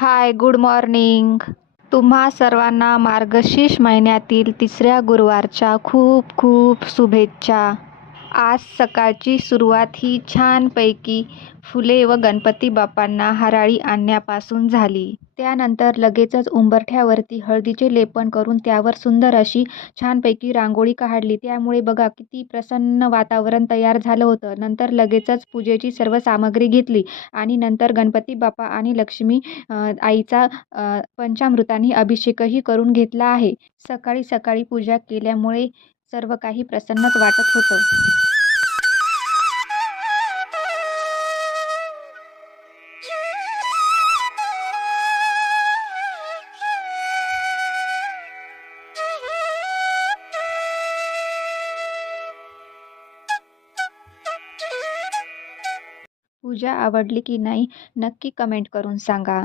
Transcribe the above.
हाय, good morning. तुम्हा सर्वांना मार्गशीर्ष महिन्यातील तिसऱ्या गुरुवारच्या खूप खूप शुभेच्छा. आज सकाळची सुरुवात ही छानपैकी फुले व गणपती बाप्पांना हराळी आणण्यापासून झाली. त्यानंतर लगेचच उंबरठ्यावरती हळदीचे लेपन करून त्यावर सुंदर अशी छानपैकी रांगोळी काढली. त्यामुळे बघा किती प्रसन्न वातावरण तयार झालं होतं. नंतर लगेचच पूजेची सर्व सामग्री घेतली आणि नंतर गणपती बाप्पा आणि लक्ष्मी आईचा पंचामृताने अभिषेकही करून घेतला आहे. सकाळी सकाळी पूजा केल्यामुळे सर्व काही प्रसन्नच वाटत होतं. पूजा आवडली की नाही नक्की कमेंट करून सांगा.